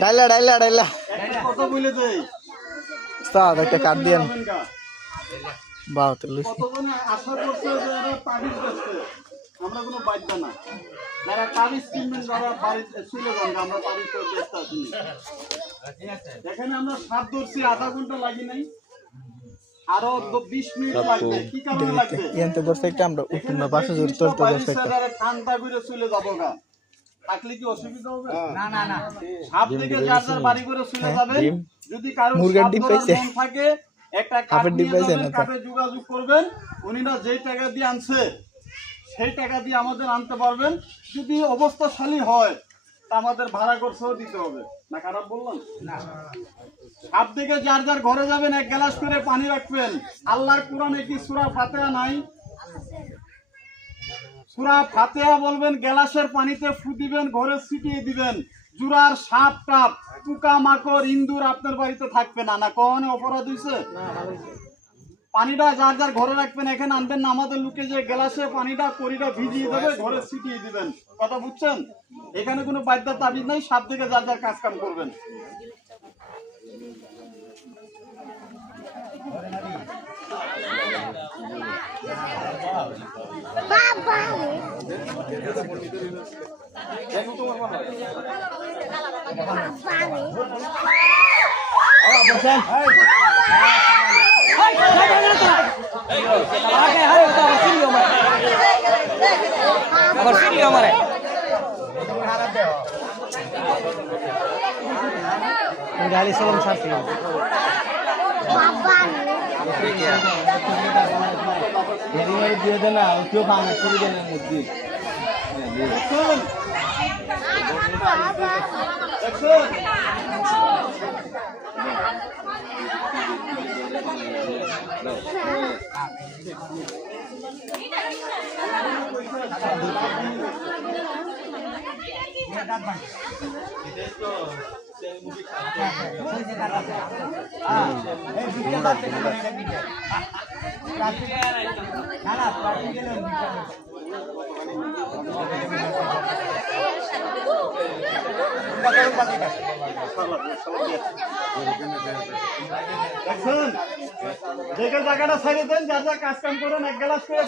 ডাইলা ডাইলা ডাইলা কত বলে দেই স্যার একটা কাট দেন বাহ তো লুচি কতজনে আশা করছে যারা তাবিজ বেচছে আমরা কোনো বাধ্য না যারা তাবিজ কিনবেন যারা বাড়িতে চলে যান আমরা তাবিজ তো বেচতে আসিনি এখানে আমরা সাত ধরছি আধা ঘন্টা লাগি নাই আরো 20 মিনিট লাগবে কি কারণে লাগবে এনতে বসে একটা আমরা উঠুন না পাশে জোর তোলতে বসে একটা ঠান্ডা করে চলে যাবো গা থাকলে কি অসুবিধা হবে না না না সাপ থেকে যার যার বাড়ি করে চলে যাবেন যদি কারো মুরগির ডিম পাইছে মন থাকে একটা কাপের ডিম পাইছে না কাপে যোগাযোগ করবেন উনি না যেই টাকা দিয়ে আনছে সেই টাকা দিয়ে আমাদের আনতে পারবেন যদি অবস্থাশালী হয় তা আমাদের ভাড়া খরচও দিতে হবে না খারাপ বললাম না সাপ থেকে যার যার ঘরে যাবেন এক গ্লাস করে পানি রাখবেন আল্লাহর কোরআনে কি সূরা ফাতিহা নাই সূরা ফাতিহা বলবেন গ্লাসের পানিতে ফু দিবেন ঘরে ছিটিয়ে দিবেন জুরার সাপ টাপ পোকা মাকড় ইন্দুর আপনার বাড়িতে থাকবে না না কোন অপরাধ হইছে না ভালো হইছে পানিটা যার যার ঘরে রাখবেন এখানে আনবেন না আমাদের লোকে যে গ্লাসে পানিটা করিটা ভিজিয়ে দেবে ঘরে ছিটিয়ে দিবেন কথা বুঝছেন এখানে কোনো বাধ্যতা তাবিজ নাই সাপ থেকে যার যার কাজ কাম করবেন গালি সালাম সাথে দিয়ে দেন না কেউ ভাঙা করে দেন মধ্যে জায়গাটা ছেড়ে দেন যার যা কাজ কাম করেন এক গ্লাস করে